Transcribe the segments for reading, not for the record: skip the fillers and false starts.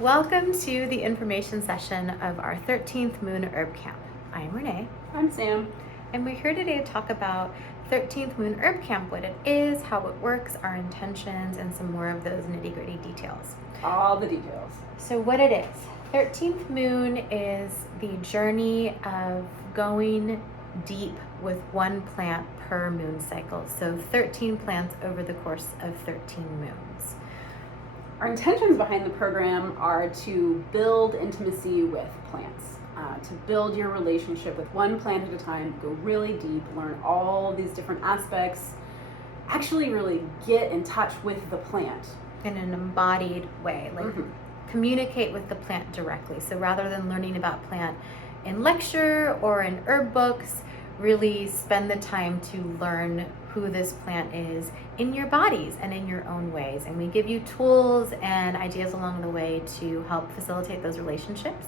Welcome to the information session of our 13th Moon Herb Camp. I'm Renee. I'm Sam. And we're here today to talk about 13th Moon Herb Camp, what it is, how it works, our intentions, and some more of those nitty-gritty details. All the details. So what it is, 13th Moon is the journey of going deep with one plant per moon cycle. So 13 plants over the course of 13 moons. Our intentions behind the program are to build intimacy with plants, to build your relationship with one plant at a time, go really deep, learn all these different aspects, actually really get in touch with the plant. In an embodied way, communicate with the plant directly. So rather than learning about plant in lecture or in herb books, really spend the time to learn who this plant is in your bodies and in your own ways. And we give you tools and ideas along the way to help facilitate those relationships.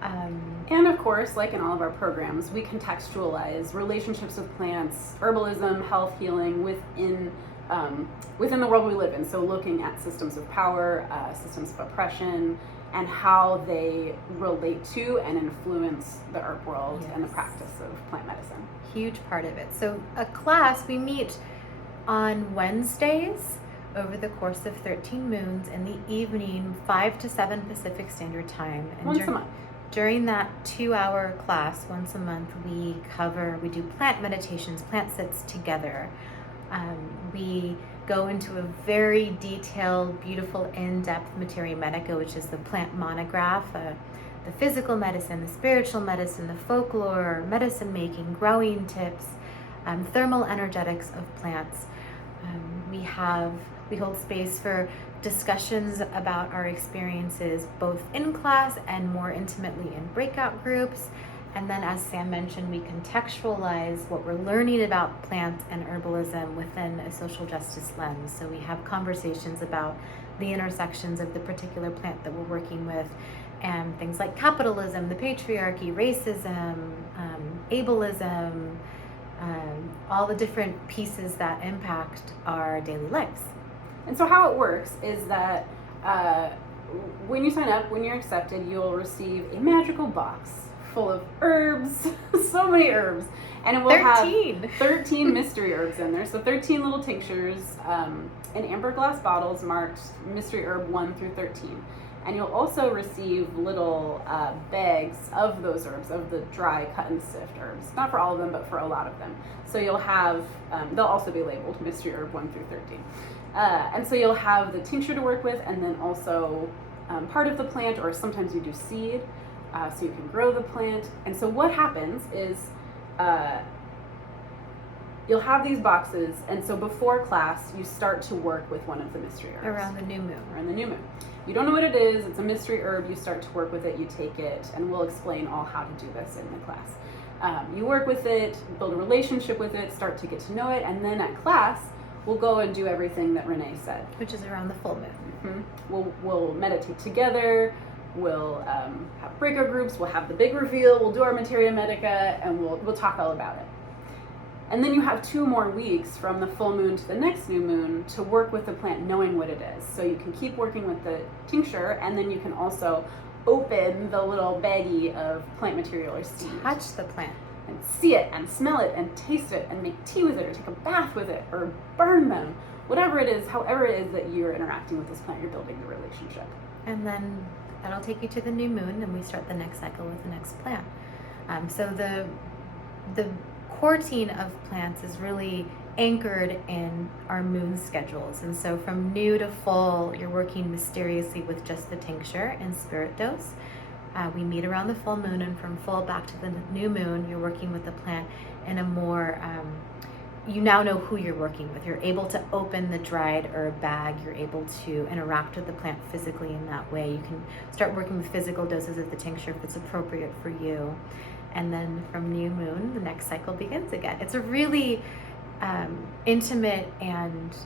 And of course, like in all of our programs, we contextualize relationships with plants, herbalism, health, healing within the world we live in. So looking at systems of power, systems of oppression, and how they relate to and influence the herb world. Yes. And the practice of plant medicine. Huge part of it. So a class, we meet on Wednesdays over the course of 13 moons in the evening, 5 to 7 Pacific Standard Time. And once a month. During that 2-hour class, once a month, we do plant meditations, plant sits together. We go into a very detailed, beautiful, in-depth materia medica, which is the plant monograph, the physical medicine, the spiritual medicine, the folklore, medicine making, growing tips, thermal energetics of plants. We hold space for discussions about our experiences both in class and more intimately in breakout groups. And then, as Sam mentioned, we contextualize what we're learning about plants and herbalism within a social justice lens. So we have conversations about the intersections of the particular plant that we're working with, and things like capitalism, the patriarchy, racism, ableism, all the different pieces that impact our daily lives. And so how it works is that when you sign up, when you're accepted, you'll receive a magical box full of herbs, so many herbs, and it will have 13 mystery herbs in there. So 13 little tinctures in amber glass bottles marked mystery herb 1 through 13. And you'll also receive little bags of those herbs, of the dry cut and sift herbs. Not for all of them, but for a lot of them. So you'll have, they'll also be labeled mystery herb 1 through 13. And so you'll have the tincture to work with, and then also part of the plant, or sometimes you do seed, so you can grow the plant. And so what happens is you'll have these boxes, and so before class, you start to work with one of the mystery herbs. Around the new moon. You don't know what it is, it's a mystery herb, you start to work with it, you take it, and we'll explain all how to do this in the class. You work with it, build a relationship with it, start to get to know it, and then at class, we'll go and do everything that Renee said. Which is around the full moon. Mm-hmm. We'll meditate together, we'll have breakout groups, we'll have the big reveal, we'll do our materia medica, and we'll talk all about it. And then you have 2 more weeks from the full moon to the next new moon to work with the plant knowing what it is. So you can keep working with the tincture, and then you can also open the little baggie of plant material or seed. Touch the plant. And see it, and smell it, and taste it, and make tea with it, or take a bath with it, or burn them. Whatever it is, however it is that you're interacting with this plant, you're building the relationship. And then that'll take you to the new moon, and we start the next cycle with the next plant. So the courting of plants is really anchored in our moon schedules. And so from new to full, you're working mysteriously with just the tincture and spirit dose. We meet around the full moon, and from full back to the new moon, you're working with the plant in a more, you now know who you're working with. You're able to open the dried herb bag. You're able to interact with the plant physically in that way. You can start working with physical doses of the tincture if it's appropriate for you. And then from new moon, the next cycle begins again. It's a really intimate and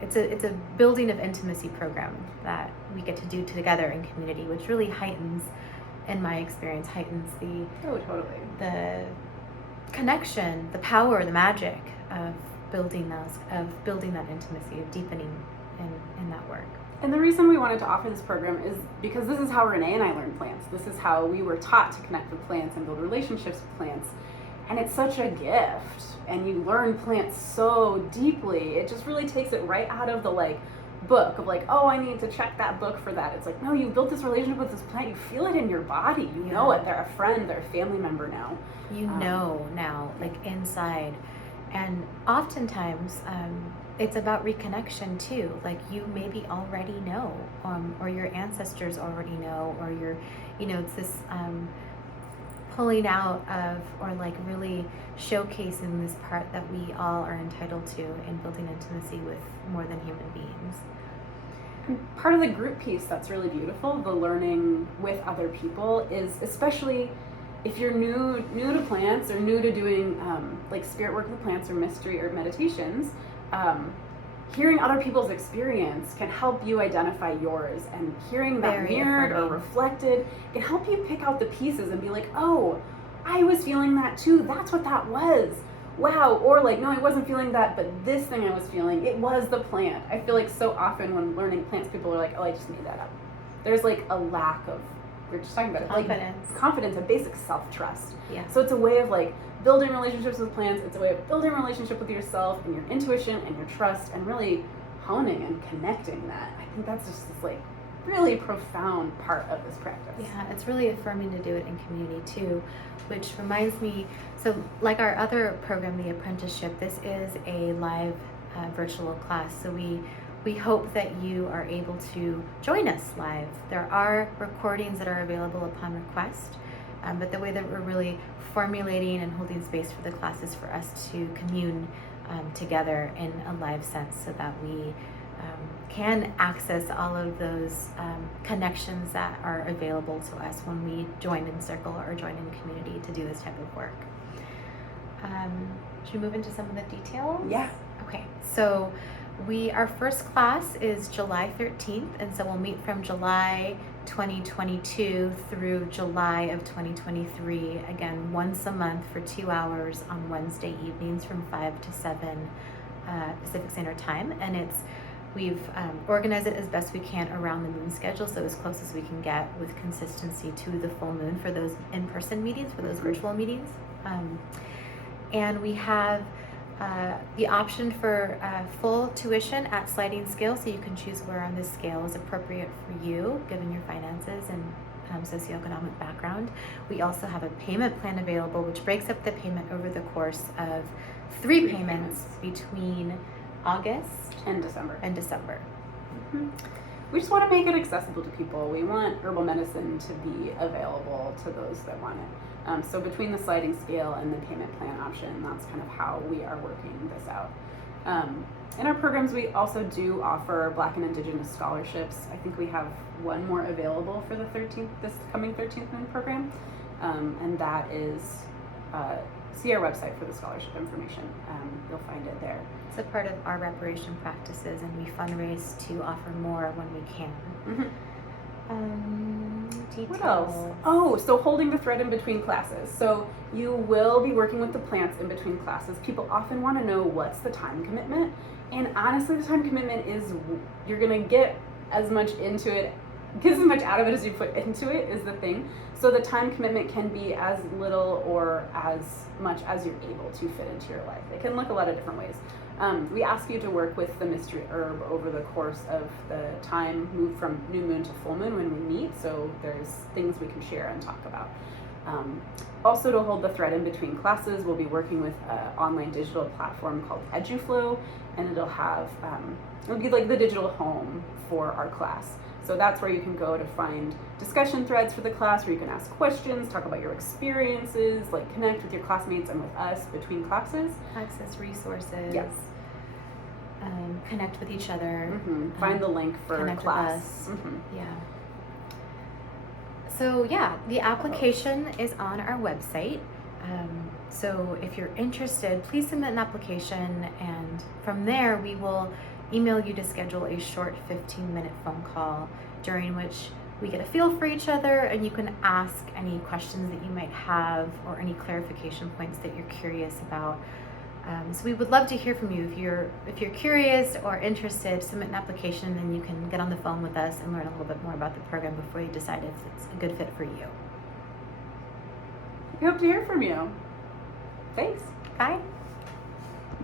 it's a building of intimacy program that we get to do together in community, which really heightens, in my experience, the connection, the power, the magic of building that intimacy, of deepening in that work. And the reason we wanted to offer this program is because this is how Renee and I learned plants. This is how we were taught to connect with plants and build relationships with plants. And it's such a gift. And you learn plants so deeply. It just really takes it right out of the book of oh, I need to check that book for that. It's no, you built this relationship with this plant. You feel it in your body. You know it. They're a friend. They're a family member now. You know now, inside. And oftentimes, it's about reconnection too. You maybe already know, or your ancestors already know, or it's this pulling out of, or really showcasing this part that we all are entitled to in building intimacy with more than human beings. And part of the group piece that's really beautiful, the learning with other people, is especially if you're new to plants or new to doing spirit work with plants or mystery or meditations, hearing other people's experience can help you identify yours, and hearing that Very mirrored or affirming. Reflected can help you pick out the pieces and be oh, I was feeling that too. That's what that was. Wow. Or no, I wasn't feeling that, but this thing I was feeling, it was the plant. I feel so often when learning plants, people are oh, I just made that up. There's a lack of, we were just talking about it, confidence and basic self-trust. Yeah. So it's a way of building relationships with plants. It's a way of building a relationship with yourself and your intuition and your trust, and really honing and connecting that. I think that's just this really profound part of this practice. Yeah, it's really affirming to do it in community too, which reminds me, so our other program, the apprenticeship, this is a live virtual class. So we hope that you are able to join us live. There are recordings that are available upon request, but the way that we're really formulating and holding space for the class is for us to commune together in a live sense, so that we can access all of those connections that are available to us when we join in circle or join in community to do this type of work. Should we move into some of the details? Yeah. Okay, so our first class is July 13th, and so we'll meet from July 2022 through July of 2023, again, once a month for 2 hours on Wednesday evenings from 5 to 7 Pacific Standard Time. And we've organized it as best we can around the moon schedule, so as close as we can get with consistency to the full moon for those in-person meetings, for those virtual meetings. And we have the option for full tuition at sliding scale, so you can choose where on this scale is appropriate for you, given your finances and socioeconomic background. We also have a payment plan available, which breaks up the payment over the course of 3 payments between August And December. Mm-hmm. We just want to make it accessible to people. We want herbal medicine to be available to those that want it. So between the sliding scale and the payment plan option, that's kind of how we are working this out. In our programs, we also do offer Black and Indigenous scholarships. I think we have one more available for this coming 13th Moon program, and that is, see our website for the scholarship information. You'll find it there. It's a part of our reparation practices, and we fundraise to offer more when we can. Mm-hmm. Details. What else? Oh, so holding the thread in between classes. So you will be working with the plants in between classes. People often want to know what's the time commitment. And honestly, the time commitment is you're going to get as much into it, get as much out of it as you put into it is the thing. So the time commitment can be as little or as much as you're able to fit into your life. It can look a lot of different ways. We ask you to work with the mystery herb over the course of the time, move from new moon to full moon when we meet, so there's things we can share and talk about. Also, to hold the thread in between classes, we'll be working with an online digital platform called EduFlow, and it'll be like the digital home for our class. So that's where you can go to find discussion threads for the class, where you can ask questions, talk about your experiences, connect with your classmates and with us between classes. Access resources. Yes. Connect with each other. Mm-hmm. Find the link for connect class. With us. Mm-hmm. Yeah. So yeah, the application is on our website. So if you're interested, please submit an application, and from there we will email you to schedule a short 15-minute phone call during which we get a feel for each other, and you can ask any questions that you might have or any clarification points that you're curious about. So we would love to hear from you. If you're curious or interested, submit an application, and you can get on the phone with us and learn a little bit more about the program before you decide if it's a good fit for you. We hope to hear from you. Thanks. Bye.